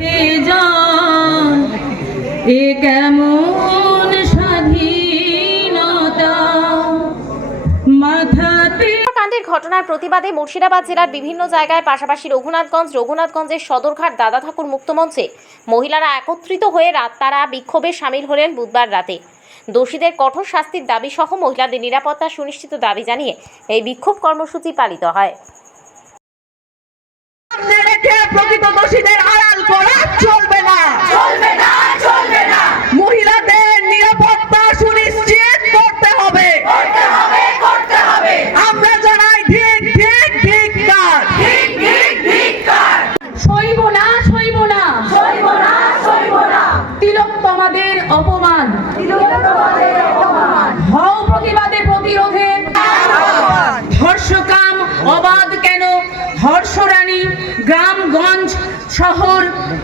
হে জান এ কেমন স্বাধীনতা মাথাতে। কাণ্ডের ঘটনার প্রতিবাদে মুর্শিদাবাদ জেলার বিভিন্ন জায়গায় পাশাপাশি রঘুনাথগঞ্জের সদরঘাট দাদা ঠাকুর মুক্তমঞ্চে মহিলারা একত্রিত হয়ে তারা বিক্ষোভে সামিল হলেন বুধবার রাতে। দোষীদের কঠোর শাস্তির দাবি সহ মহিলাদের নিরাপত্তা সুনিশ্চিত দাবি জানিয়ে এই বিক্ষোভ কর্মসূচি পালিত হয়। প্রকৃত দোষীদের আড়াল করা চলবে না, চলবে না, চলবে না। মহিলাদের নিরাপত্তা সুনিশ্চিত করতে হবে, করতে হবে, করতে হবে। আমরা জানাই ঠিক ঠিক ধিক্কার, ঠিক ঠিক ধিক্কার। সইব না, সইব না, সইব না, সইব না। তিলোত্তমাদের অপমান, তিলোত্তমাদের অপমান। হও প্রতিবাদে প্রতিরোধে। ধর্ষকাম অবাধ কেন? হর্ষরানী গ্রামগঞ্জ শহর